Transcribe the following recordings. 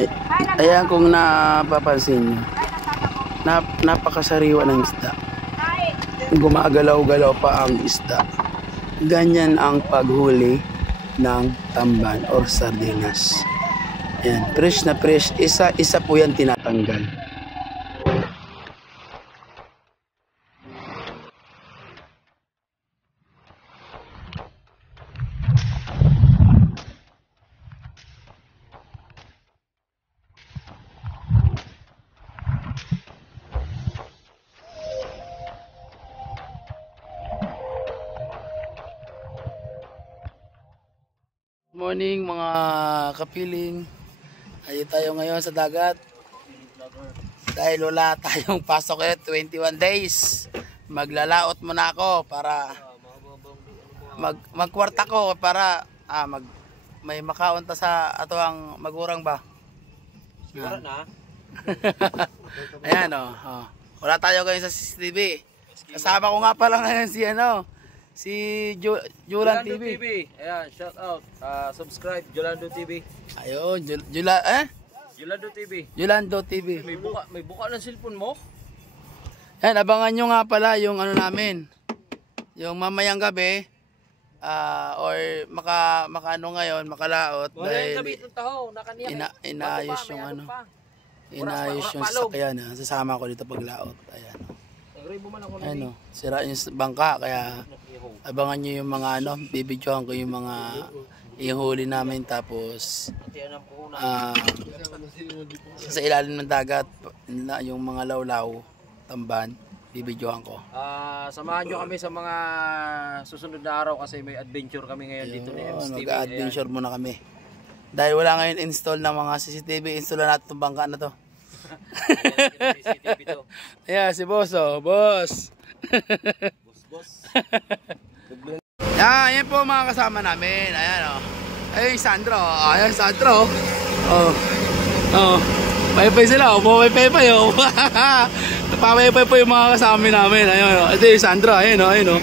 Ay, ayan kung napapansin nyo, napakasariwa ng isda. Gumagalaw-galaw pa ang isda. Ganyan ang paghuli ng tamban or sardinas. Ayan, fresh na fresh. Isa po yan tinatanggal. Morning mga kapiling. Ayun tayo ngayon sa dagat. Dahil wala tayong pasok ngayon, 21 days. Maglalaot muna ako para magkwarta ko para may makaunta sa ato ang magurang ba. Siguro na. Ayan oh. Wala tayo ngayon sa CCTV. Kasama ko nga pala ngayon si Julan TV. Ayan, shout out. Subscribe Jolando TV. Ayun, Jolando TV. Jolando TV. May buka ng cellphone mo? Ayan, abangan nyo nga pala yung ano namin. Yung mamayang gabi or makaano ngayon, makalaot dahil inaayos yung ano. Inaayos yung sasakyan. Sasama ko dito paglaot. Ayan. Ano, sira yung bangka kaya abangan nyo yung mga ano, bibidyohan ko yung mga ihuli namin tapos sa ilalim ng dagat yung mga lawlaw, tamban, bibidyohan ko. Samahan nyo kami sa mga susunod na araw kasi may adventure kami ngayon dito ni MSTV. Mag-adventure muna kami. Dahil wala ngayon install ng mga CCTV, install na natin itong bangka na to. Ayan, si Boss, Boss. Ayan po mga kasama namin. Ayan Ayun, Sandro. Ayan, Sandro. Paypay sila. Paypay pa yun. Napapaypay po yung mga kasama namin. Ayan, ito yung Sandro. Ayan. Ayan.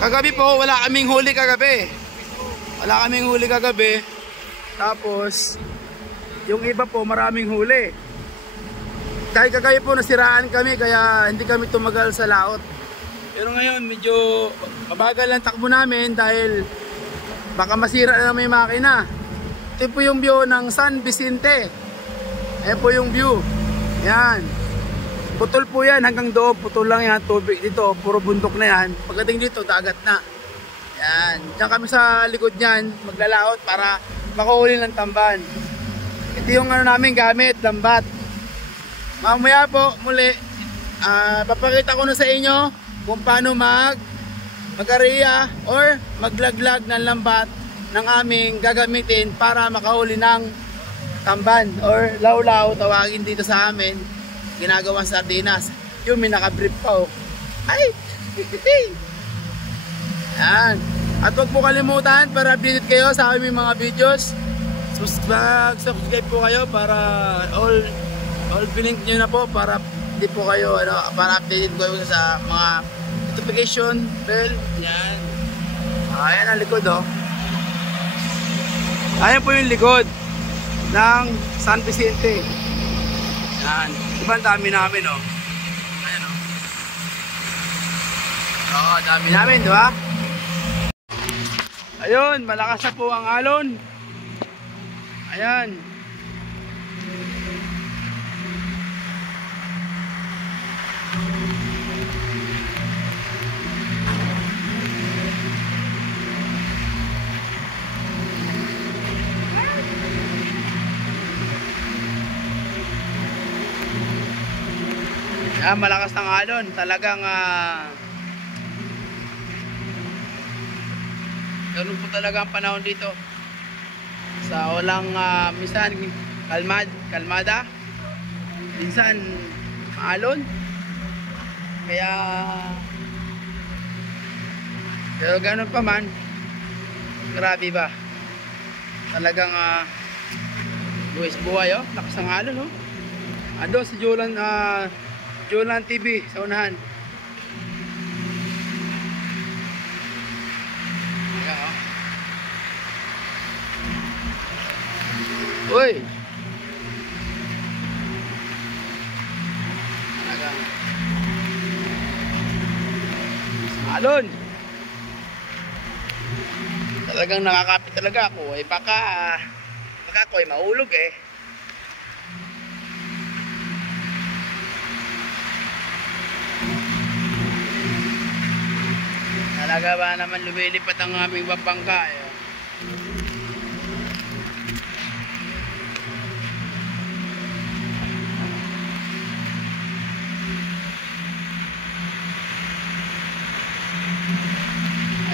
Kagabi po, wala kaming huli kagabi. Tapos, yung iba po maraming huli. Dahil kagabi po nasiraan kami kaya hindi kami tumagal sa laot. Pero ngayon medyo mabagal ang takbo namin dahil baka masira na may makina. Ito po yung view ng San Vicente. Ayan po yung view. Yan. Putol po yan hanggang doon. Putol lang yan. Tubig dito. Puro bundok na yan. Pagdating dito, dagat na. Yan. Diyan kami sa likod niyan. Maglalaot para makahuli ng tamban. Ito yung ano namin gamit. Lambat. Mamaya po muli. Papakita ko na sa inyo kung paano mag-area or maglaglag ng lambat ng aming gagamitin para makahuli ng tamban or lawlaw tawagin dito sa amin, ginagawang sardinas. Yung may nakabrief pa Ay! Yan. At huwag po kalimutan para updated kayo sa aming mga videos. Mag-subscribe po kayo para all pinink nyo na po para hindi po kayo para updated kayo sa mga notification bell. Yan. Ayan ang likod Ayan po yung likod ng San Vicente. Yan. Diba ang dami namin Ayan dami namin, diba? Ayun, malakas na po ang alon. Ayan. Malakas ng alon, talagang ganun po talaga ang panahon dito sa walang minsan kalmada, minsan alon, kaya pero ganun pa man, grabe ba talagang buwis buhay lakas ng alon ando si Jolan TV sa unahan. Ayan Uy! Talagang alon! Talagang nakakapit talaga ako. Eh baka ako ay mahulog eh. Talaga ba naman lumilipat ang aming babangka eh.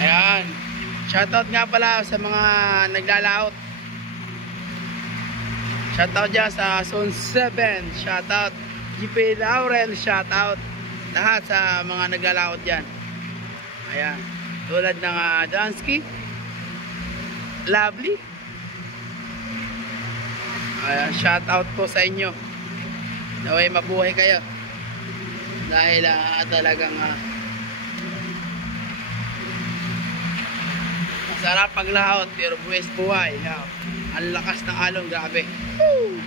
Ayan. Shoutout nga pala sa mga naglalaot. Shoutout dyan sa Zone 7. Shoutout GP Laurel. Shoutout lahat sa mga naglalaot dyan. Ayan. Tulad ng Dansky, Lovely. Ayan. Shoutout po sa inyo. Naway mabuhay kayo. Dahil talagang sarap paglaot pero buwis buhay. Ang lakas ng alon, grabe. Woo!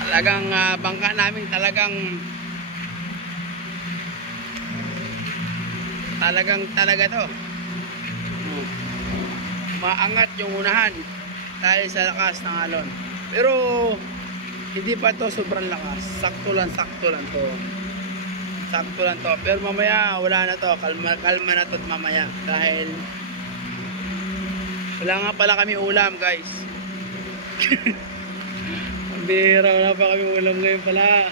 Talagang bangka namin talagang talaga to. Maangat yung unahan dahil sa lakas ng alon. Pero hindi pa to sobrang lakas. Sakto lang to. Sakto lang to. Pero mamaya wala na to. Kalma na to mamaya. Dahil wala nga pala kami ulam, guys. Ang bihira, wala pa kami ulam ngayon pala.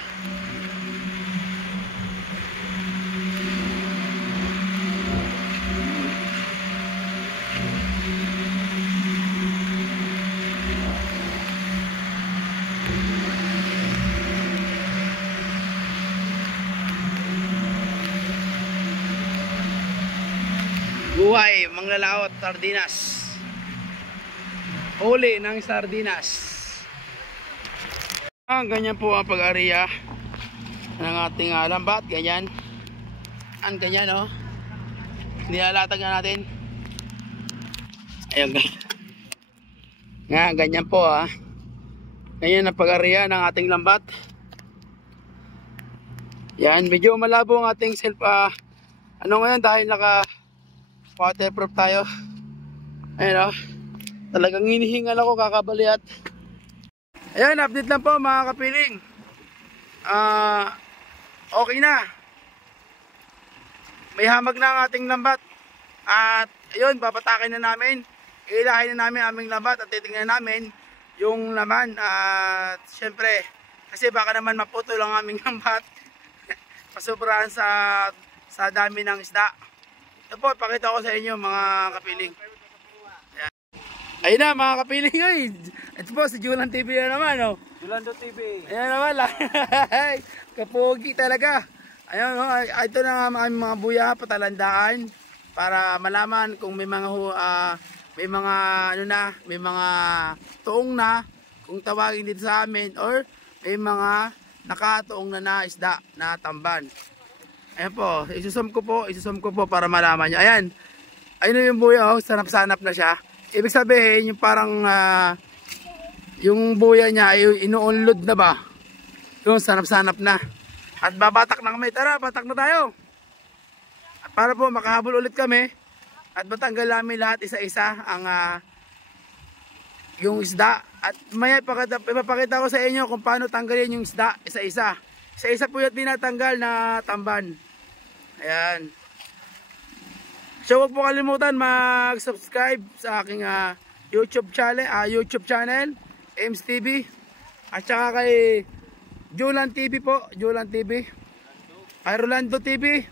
Buhay, manglalaot, sardinas. Huli ng sardinas. Ganyan po ang pag-ariya ng ating lambat. Ganyan. Ganyan, oh. Nilalatag na natin. Ayun, ganyan po, Ganyan ang pag-ariya ng ating lambat. Yan, medyo malabo ang ating self, ngayon dahil waterproof tayo. Ayun, talagang hinihingal ako kakabaliat. Ayan, update lang po mga kapiling. Okay na. May hamag na ang ating lambat. At ayun, papatakin na namin. Ilahin na namin aming lambat at titingnan namin yung laman. At syempre, kasi baka naman maputol ang aming lambat. Pasobrahan sa dami ng isda. Ito po, pakita ko sa inyo mga kapiling. Ayan. Ayun na mga kapiling. Ay. Ito po, si Julan TV na naman. Julando TV. Ayan naman lang. Kapogi talaga. Ayan, ito na nga mga buya, patalandaan. Para malaman kung may mga may mga tuong na. Kung tawagin dito sa amin. Or may mga nakatuong na isda na tamban. Ayan po, isusum ko po para malaman nyo. Ayan, ayun yung buya, sanap-sanap na siya. Ibig sabihin, yung parang, yung buya niya ay inuunlod na ba? Yung sanap-sanap na. At babatak na kami, tara, batak na tayo. At para po makahabol ulit kami, at matanggal namin lahat isa-isa ang yung isda. At maya ipapakita ko sa inyo kung paano tanggalin yung isda isa-isa. Isa-isa po yung tinatanggal na tamban. Ayan. So huwag po kalimutan mag-subscribe sa aking YouTube channel, Ames TV. At saka kay Julan TV po, Julan TV. Kay Rolando TV.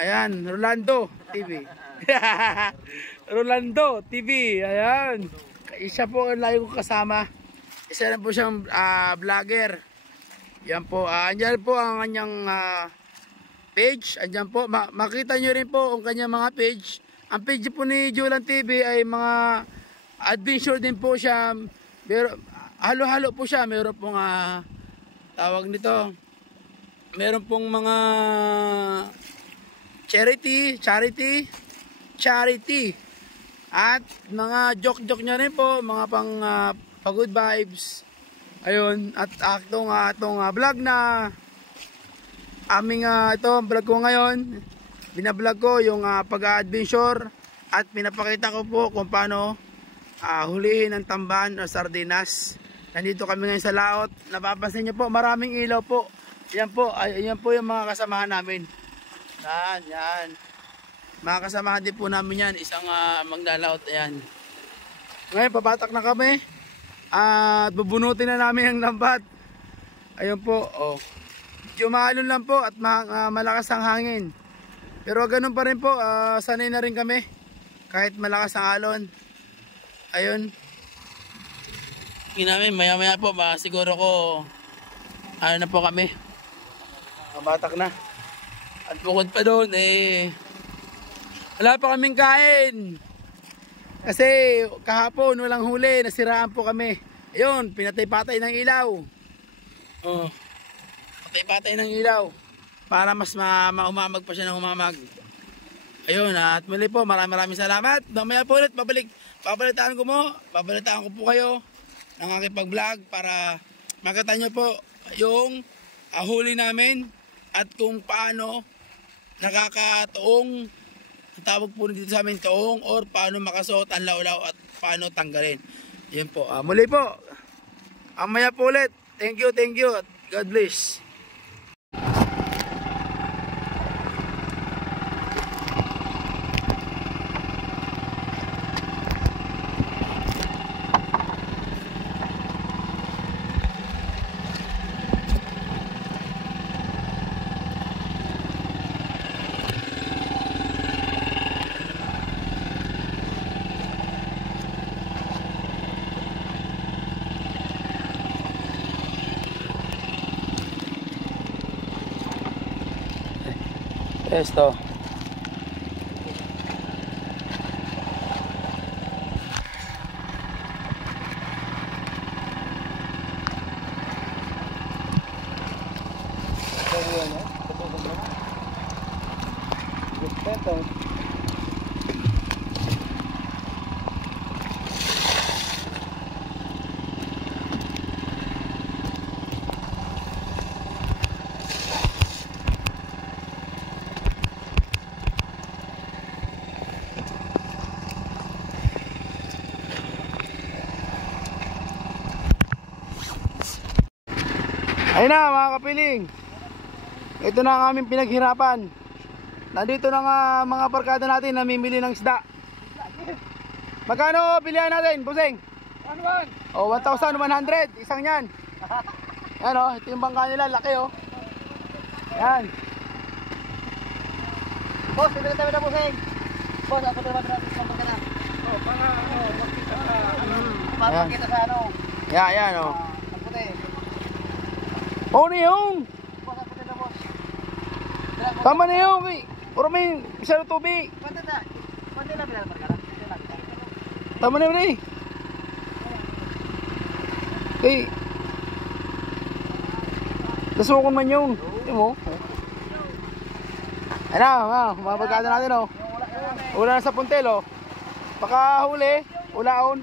Ayan, Rolando TV. Rolando TV. Ayan. Isa po ang lagi ko kasama. Isa na po siyang vlogger. Yan po, andyan po ang kanyang page. Andyan po, makita nyo rin po ang kanyang mga page. Ang page po ni Julan TV ay mga adventure din po siya. Halo-halo po siya. Meron pong tawag nito. Meron pong mga charity. At mga joke-joke nyo rin po, mga pag-good vibes. Ayun, at itong vlog na aming vlog ko ngayon. Binablog ko yung pag-adventure at pinapakita ko po kung paano hulihin ang tamban o sardinas. Nandito kami ngayon sa laot. Napapansin nyo po, maraming ilaw po. Yan po yung mga kasamahan namin. Yan. Mga kasamahan din po namin yan. Isang magdalaot. Ayan. Ngayon, papatak na kami. At bubunutin na namin ang lambat. Ayun po. Oh. Jumalon lang po at malakas ang hangin. Pero ganun pa rin po. Sanay na rin kami. Kahit malakas ang alon. Ayun. Namin, maya po. Siguro ko ano na po kami. Mabatak na. At bukod pa doon, wala pa kaming kain. Kasi kahapon walang huli, nasiraan po kami. Ayun, pinatay-patay ng ilaw. Oh, patay-patay ng ilaw. Para mas maumamag pa siya ng umamag. Ayun, at muli po, maraming salamat. Mamaya po ulit, babalitaan ko po kayo ng aking pag-vlog para makita nyo po yung huli namin. At kung paano nakakatoong, tawag po dito sa amin toong, or paano makasuot ang laulaw at paano tanggalin. Yun po. Muli po. Amaya po ulit. Thank you at God bless. Esto. Ayun na mga kapiling. Ito na ang aming pinaghirapan. Nandito na nga mga barkada natin namimili ng isda. Magkano bilihan natin, Buseng? Ano man? Oh, 1,100. Isang yan. Yan o, ito yung bangka nila, laki o. Yan. Boss, ito na tayo na Buseng. Boss, ako naman natin sa bangka na. Oh, para magkita sa magkita sa ano. Yan o. Oh, na yun! Tama na yun! Puro may isa na tubig! Tama na yun eh! Okay! Nasukon man yun! Hindi mo? Ano, mga bagkada natin o! Ula na sa puntel o! Baka huli! Ulaon!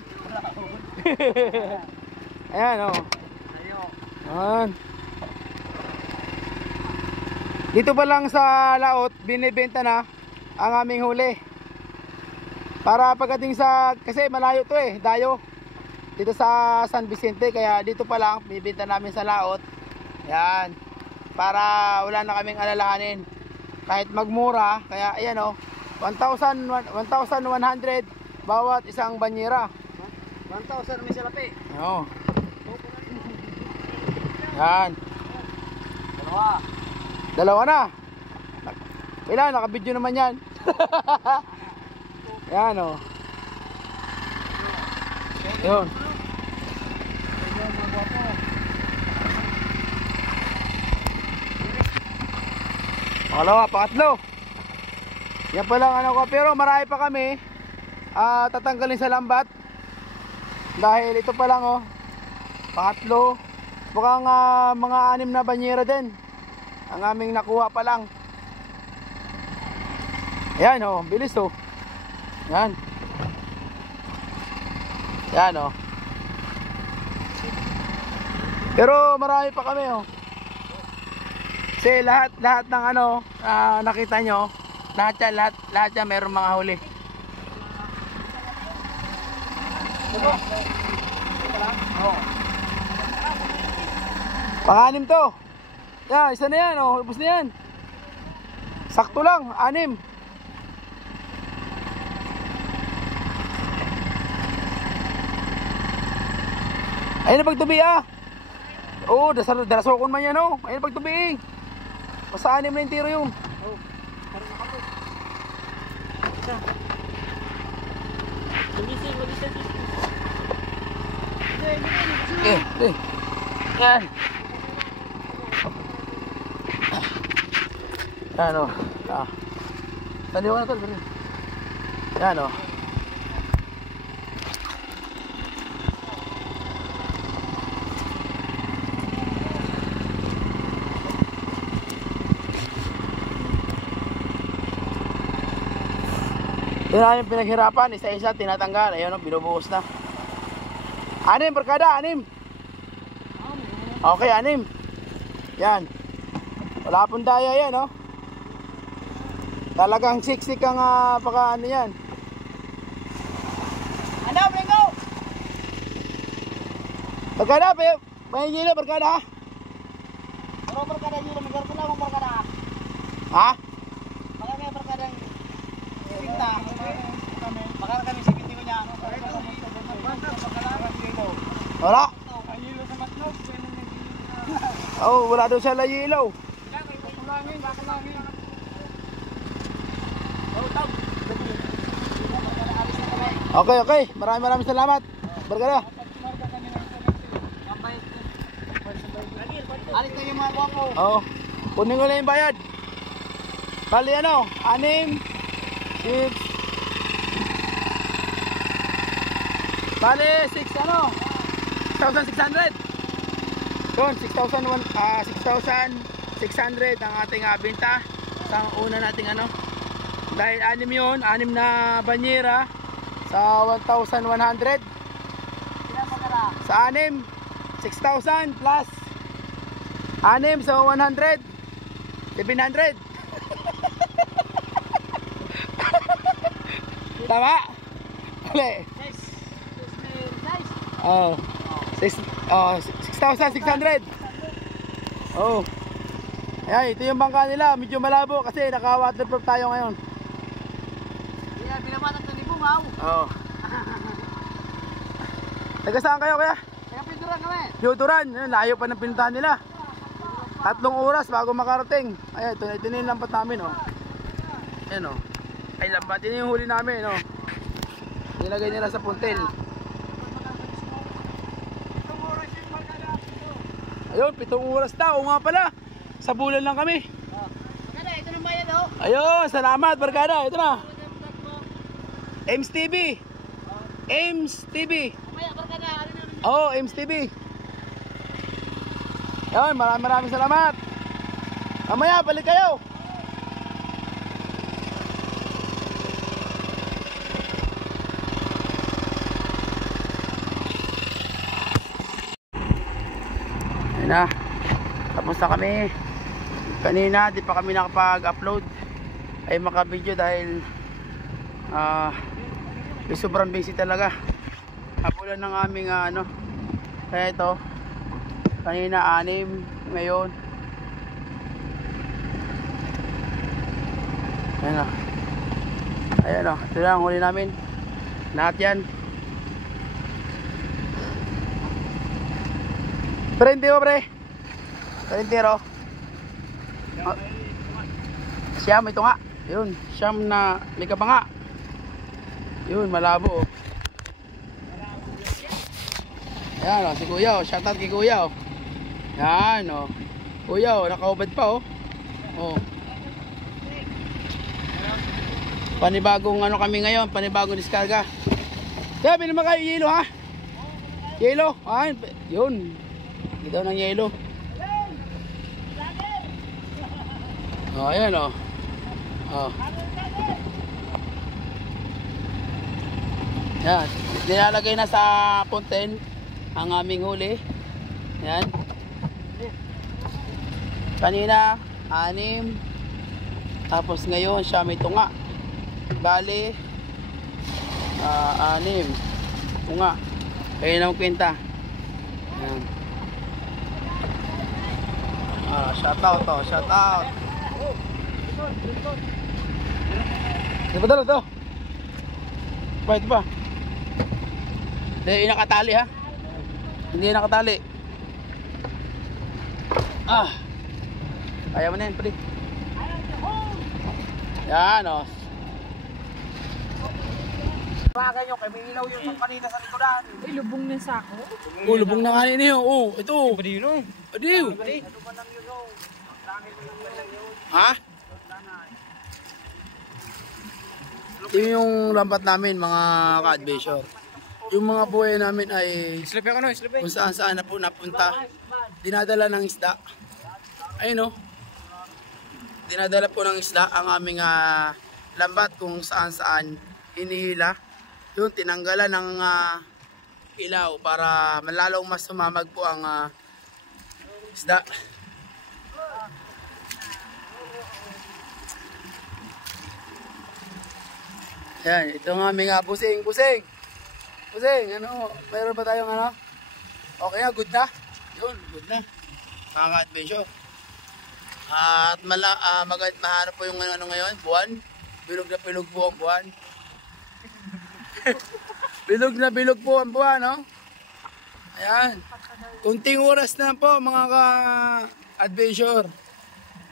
Ayan o! Ayan! Dito pa lang sa laot, binibenta na ang aming huli. Para pagdating sa, kasi malayo to eh, dayo. Dito sa San Vicente, kaya dito pa lang, binibenta namin sa laot. Yan. Para wala na kaming alalahanin. Kahit magmura, kaya ayan o, 1,100 bawat isang banyera. 1,000 may salapi. Oo. Yan. Dalawa na. Kailan, nakabidyo naman yan. Yan o. Yun. Pangalawa, pangatlo. Yan pa lang ano ko. Pero marami pa kami tatanggalin sa lambat. Dahil ito pa lang o. Pangatlo. Mukhang mga 6 na banyera din ang aming nakuha pa lang. Ayan o, bilis o. Yan. Yan oh. Pero marami pa kami oh. Kasi lahat ng ano nakita nyo, lahat yan mayroong mga huli. Pang-anim to. Yan, isa na yan oh, ubos na yan. Sakto lang, 6. Ayun na pagtubi ah. Oo, darasokon man yan oh. Ayun na pagtubi. Basta 6 na yung tiro yun. Oh, parang ako. Isa. Lumisin. Yan. Yan o. Taliwa ka na tol. Yan o. Yun namin pinaghirapan, isa-isa tinatanggal. Ayun o, binubuhos na. 6 barkada, 6. Okay, 6. Yan. Wala pong daya yan o. Talagang siksik ang paka ano yan. Ano, Bringo? Barkada, may hilo, barkada ha? Pero barkada nyo, lumigar ko na akong barkada. Ha? Baka may barkada yung pinta. Baka kami sipinti ko niya. Wala? Oh, wala daw siya ilaw. Okay. Maraming salamat. Barkada. Alis kayo mga guwapo. Oo. Kunin ko lang yung bayad. Bali ano? 6, 6. Bali 6 ano? 6,600. Doon, 6,600 ang ating benta sa una nating ano. Dahil 6 yun, 6 na banyera sa 1,100. Sa 6, 6,000 plus 6 sa 100, 700. Tama? Uli. Oh. 6,600. Oh. Ayan, ito yung bangka nila. Medyo malabo kasi naka-waterproof tayo ngayon. Yeah, binamatag na ni Bumaw. Oh. Taga saan kayo kaya? Kaya pinturan kami. Pinturan. Layo pa ng pinuntahan nila. 3 oras bago makarating. Ayan, ito na yung lambat namin oh. Ayan oh. Ay, lambat. Yun yung huli namin oh. Nilagay nila sa puntel. Ayun, 7 oras na. O nga pala. Sa bulan lang kami. Barkada, ito ng bayad oh. Ayun, salamat barkada. Ito na. Ames TV. Ames TV. Mamaya barkada, ano na? Oh, Ames TV. Ayun, maraming salamat. Mamaya, balik kayo. Ayun na. Tapos na kami. Kanina, di pa kami nakapag-upload. Ay maka-video dahil sobrang busy talaga. Hapulan ng aming ano. Kaya ito. Kanina 6, ngayon. Ayan o. Ayan o. Ito lang, huli namin. Lahat yan. Prende mo pre. Prendero. Oh. Siyam, ito nga. Yun, siyam na may kapanga. Yun, malabo oh. Ayan o, si kuya o. Shoutout kay kuya o. Yan o. Kuya o, nakaubad pa o. O. Panibagong ano kami ngayon, panibagong diskarga. Kaya naman kayo yelo ha. Yelo, ay, yun. Dito ng yelo. O, ayan o. O. Yan. Nilalagay na sa punten ang aming huli. Yan. Kanina, 6. Tapos ngayon siya may tunga. Bali, 6. Tunga. Kaya na kwenta. Yan. Shout out to, shout out. Di ba dala to? Pa, ito pa. Hindi nakatali ha. Hindi nakatali. Kaya mo na yun, pre. Yan o. Bagay nyo, kay may ilaw yung kanina sa likodan. Ay, lubong na sako. Lubong na kanina yun. Ito. Padino. Adiw. Ano ba lang yun o? Langit mo lang yun. Ha? Ito yung lambat namin mga ka-adventure. Yung mga buhay namin ay Slip yung ano, slip kung saan saan na po napunta. Dinadala ng isda. Ayun o. Dinadala po ng isda ang aming lambat kung saan saan hinihila. Yun, tinanggalan ng ilaw para malalong mas sumamag po ang isda. Yan, ito nga aming busing. Busing, ano, mayroon ba tayong ano? Okay na, good na. Yun, good na. Mga adventure. At mahanap po yung ano ngayon, buwan. Bilog na bilog po ang buwan. Bilog na bilog po ang buwan, no? Ayan. Kunting oras na po mga ka-adventure.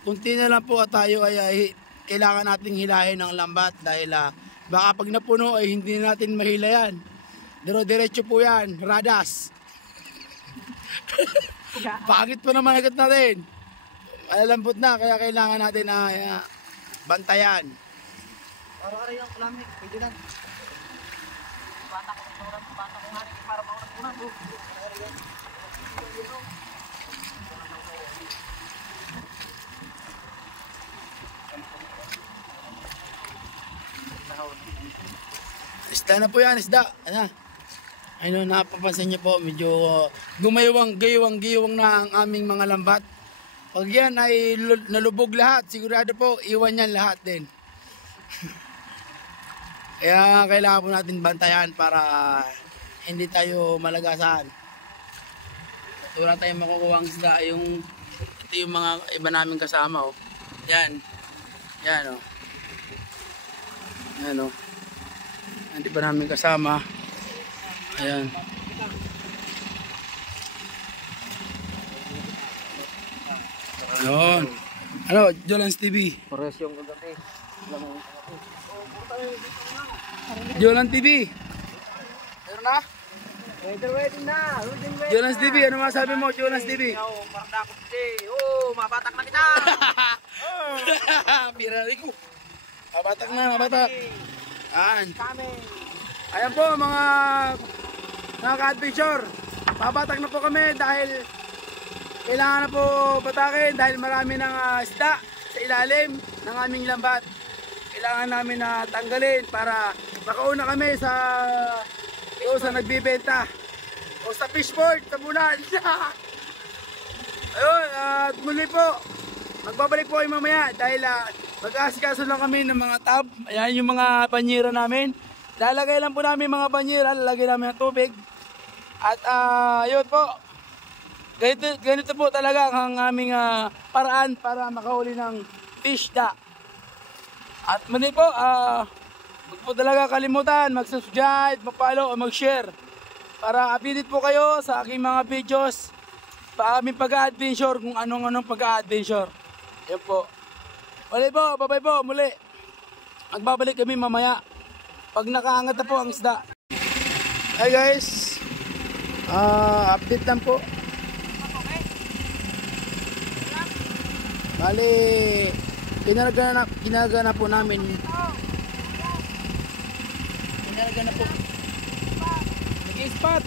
Kunti na lang po at tayo ay kailangan nating hilahin ng lambat dahil baka pag napuno ay hindi natin mahila yan. Diretso po yan, radas. Pangit po naman agad natin. Malambot na, kaya kailangan natin bantayan. Para yung lamig, pwede lang. Bata ko hari para maunang bro. Isda na po yan, isda. Ano, napapansin niyo po, medyo gumaywang na ang aming mga lambat. Pag yan ay nalubog lahat, sigurado po, iwan yan lahat din. Kaya kailangan po natin bantayan para hindi tayo malagasan. Wala tayong makukuha ang isda. Ito yung mga iba namin kasama. Oh. Yan. Yan o. Oh. Yan o. Oh. Hindi pa namin kasama. Ayan. Ayun. Ano, Jolans TV. Pares yung kagabi. Jolans TV. Meron na? Ready na. Jolans TV, ano masabi mo, Jolans TV? Parang dako today. Mabatak na kita. Pirari ko. Mabatak na, mabatak. Ayan po mga ka-adventure. Mabatak na po kami dahil kailangan na po batakin dahil marami ng isda sa ilalim ng aming lambat. Kailangan namin na tanggalin para makauna kami sa nagbibenta o sa fishboard sa bulan. Ayun, at muli po magbabalik po kayo mamaya dahil mag-aasikaso lang kami ng mga tab. Ayan yung mga banyera namin. Lalagay lang po namin mga banyera, lalagay namin ng tubig. At yun po, ganito po talaga ang aming paraan para makahuli ng fishda. At muli po, huwag po talaga kalimutan mag-subscribe, mag-follow o mag-share para update po kayo sa aking mga videos pa aming pag-a-adventure kung anong pag-a-adventure. Yan po. Muli po, bye-bye po, muli. Magbabalik kami mamaya pag nakaangat na po ang isda. Hi guys, update lang po. Bali, ginagana po namin. Ginagana po. Nag-spot.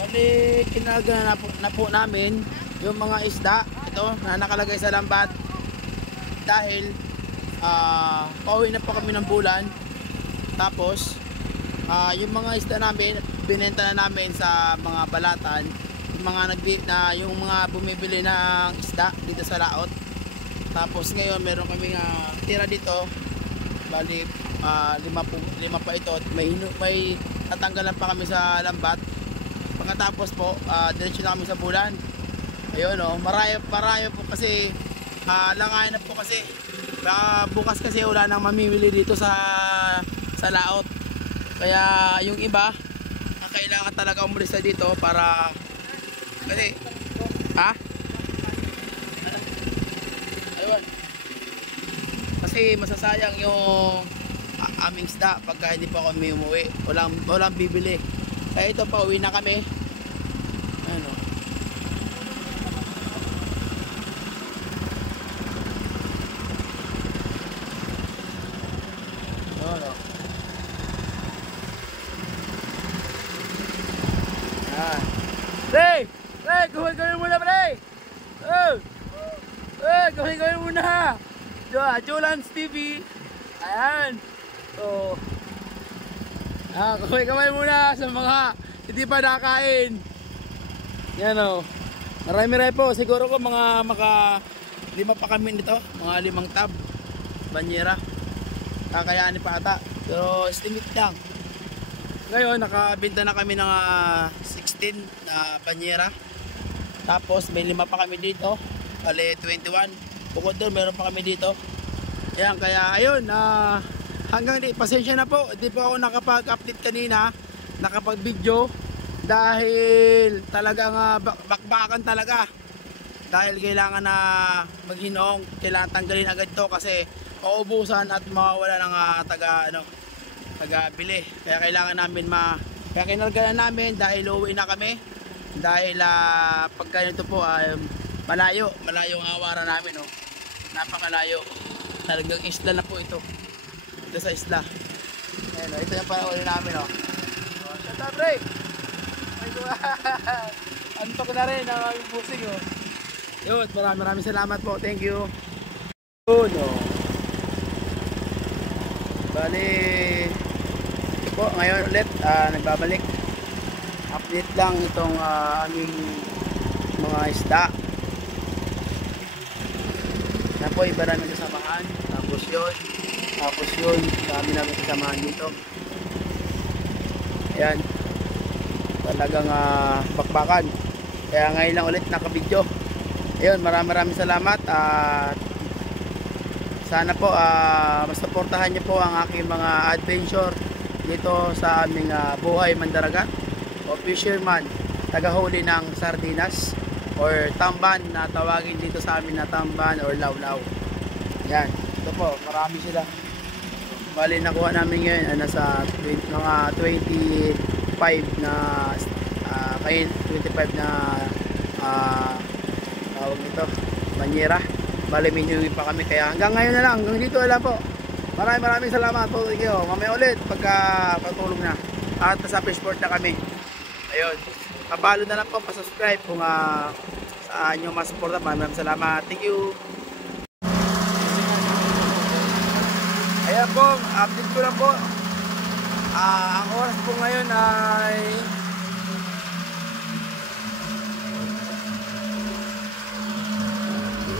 Bali, ginagana na po namin yung mga isda. Ito, na nakalagay sa lambat. Dahil, pauwi na po kami ng bulan. Tapos, yung mga isda namin, binenta na namin sa mga balatan. Yung mga bumibili ng isda dito sa laot. Tapos ngayon meron kami tira dito. Bali lima pa ito. May tatanggalan pa kami sa lambat. Pagkatapos po, diretso na kami sa bulan. Ayun marami po kasi langayan na po kasi. Bukas kasi wala nang mamimili dito sa laot. Kaya yung iba, kailangan talaga umalis na dito para kasi ayun. Kasi masasayang yung aming isda pagka hindi pa kami umuwi. Walang bibili. Kaya ito pa, uwi na kami. Ano? Ano? Yan. Pre, gawin muna, pre. Gawin muna. Jolans TV. Ayan. So, kamay muna sa mga hindi pa nakain. Yan Marami po. Siguro ko mga lima pa kami nito. Mga 5 tab. Banyera. Kakayanin pa ata. Pero estimate lang. Ngayon, nakabinta na kami ng 16 na banyera. Tapos may 5 pa kami dito. Bale 21. Bukod doon, meron pa kami dito. Yan, kaya ayun, hanggang pasensya na po, hindi po ako nakapag-update kanina, nakapag-video dahil talagang bakbakan talaga. Dahil kailangan na maghinong, kailangan tanggalin agad to kasi mauubusan at mawawala ng taga-bili. Kaya kailangan namin kaya kinargalan namin dahil uuwi na kami. Dahil pagka ito po malayo ang awaran namin napakalayo. Talagang isla na po ito. Ito sa isla. Ayan ito yung panahuli namin shut up, Ray! Antok na rin ang aming pusing Yun, maraming salamat po. Thank you. Bali ito po, ngayon ulit nagbabalik. Update lang itong aming mga isda. Na po, iba namin kasamahan. Tapos yun, dami namin kasamahan dito. Ayan. Talagang bakbakan. Kaya ngayon lang ulit nakabidyo. Ayun, maraming salamat. Sana po masuportahan niyo po ang aking mga adventure dito sa aming buhay mandaragat o fisherman, tagahuli ng sardinas or tamban na tawagin dito sa amin na tamban or lawlaw. Yan, ito po, marami sila. Bali nakuha namin ngayon nasa mga 25 na 25 na tawag nito, banyera. Bali minhuwi pa kami kaya hanggang ngayon na lang, hanggang dito lang po. Maraming salamat po. Mamaya ulit pagka patulog na at sa fishport na kami. Ayun, kabalo na lang po, pasubscribe kung saan nyo masuporta. Maraming salamat. Thank you. Ayan po, update ko lang po. Ang oras po ngayon ay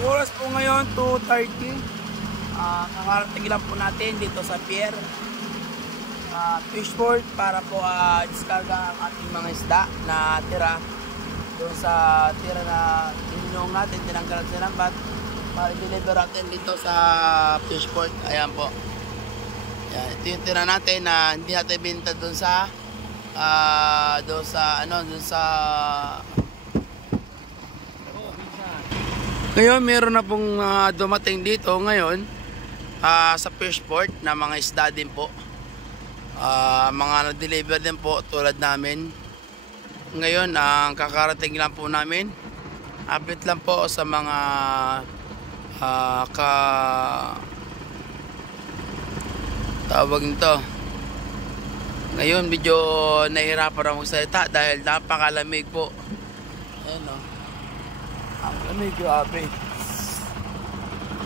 oras po ngayon 2:30. Kakarating lang po natin dito sa pier fishport para po diskarga ang ating mga isda na tira doon sa tira na tinunong natin, tinanggalan sa lambat para i-deliver natin dito sa fishport. Ayan po. Yan, ito yung tira natin na hindi natin binenta doon sa ngayon meron na pong dumating dito ngayon sa fishport na mga isda din po. Mga na-deliver din po tulad namin. Ngayon ang kakarating lang po namin. Update lang po sa mga tawag nito. Ngayon medyo nahihirapan ako magsalita dahil napakalamig po. Ayan o. Ang lamig yung ape.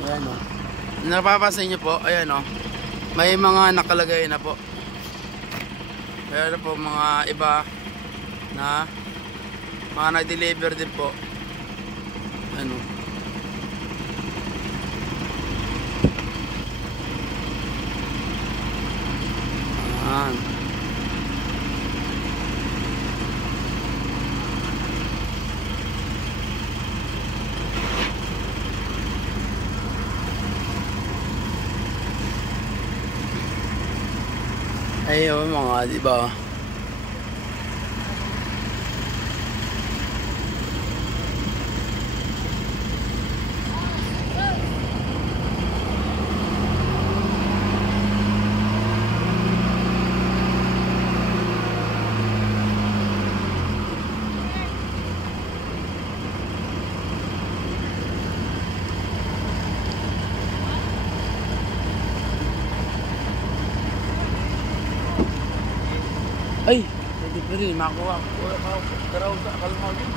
Ayan o. Napapasin nyo po. Ayan o. May mga nakalagay na po. Meron po mga iba na mga nag-deliver din po. Ano. Ayan. Ayun mga diba. Ay, hindi pa rin makuha. Karaw sa kalmaw din.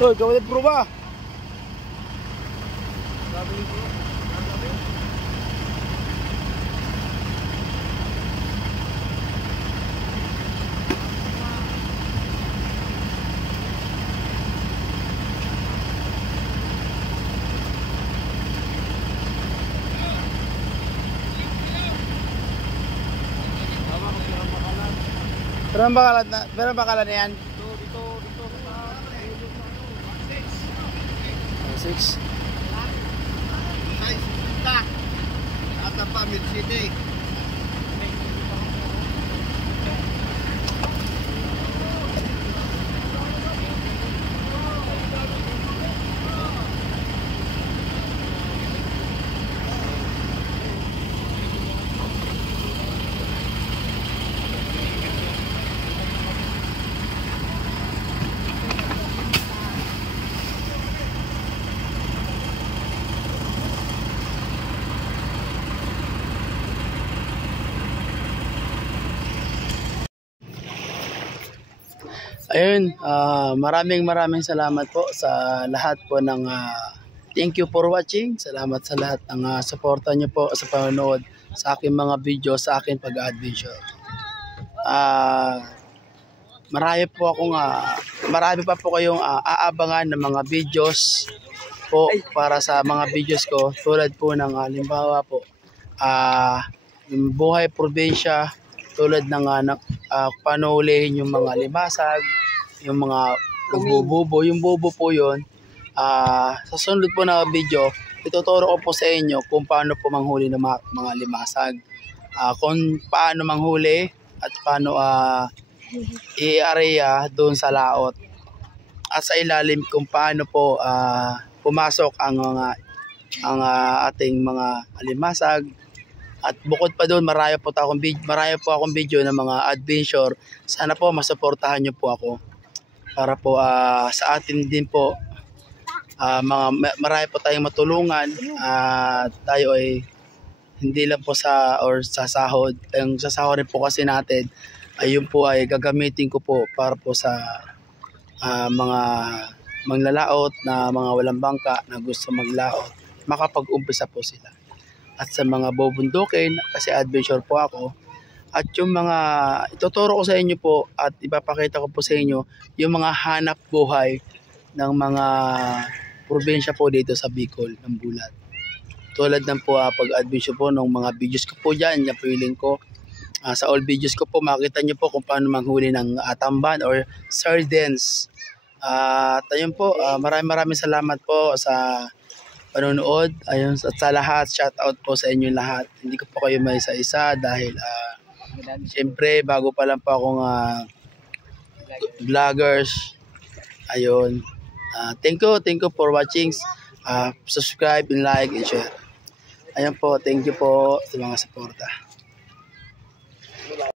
Tuh, coba berubah. Berapa bakalan yan? Dito. 6. Ay, kita. Ata pa, Mid City. Ayun, maraming salamat po sa lahat po ng thank you for watching. Salamat sa lahat ng suporta nyo po sa panonood sa aking mga video, sa aking pag-adventure. Marami pa po kayong aabangan ng mga videos po para sa mga videos ko, tulad po ng halimbawa po yung buhay probinsya, tulad ng paano hulihin yung mga limasag, yung mga nagbububo, yung bubo po yun. Sa sunod po na video, ituturo ko po sa inyo kung paano po manghuli ng mga limasag, kung paano manghuli at paano i-area doon sa laot, at sa ilalim kung paano po pumasok ang ating mga limasag. At bukod pa doon, marami po akong video ng mga adventure. Sana po masuportahan niyo po ako para po sa atin din po marami po tayong matulungan. Tayo ay hindi lang po sa sahod. Yung sasahod rin po kasi natin ay yun po ay gagamitin ko po para po sa mga manglalaot na mga walang bangka na gusto maglaot, makapag-umpisa po sila. At sa mga bubundukin, kasi adventure po ako, at yung mga ituturo ko sa inyo po at ipapakita ko po sa inyo yung mga hanap buhay ng mga probinsya po dito sa Bicol ng Bulat. Tulad ng po pag-adventure po ng mga videos ko po dyan, yan po yung link ko. Sa all videos ko po makita nyo po kung paano manghuli ng tamban or sardines. At ayun po, maraming salamat po sa panonood. Ayun, at sa lahat, shout out po sa inyo lahat. Hindi ko po kayo may isa-isa dahil siyempre bago pa lang po akong vloggers. Ayun. Thank you for watching. Subscribe and like and share. Ayun po, thank you po sa mga suporta.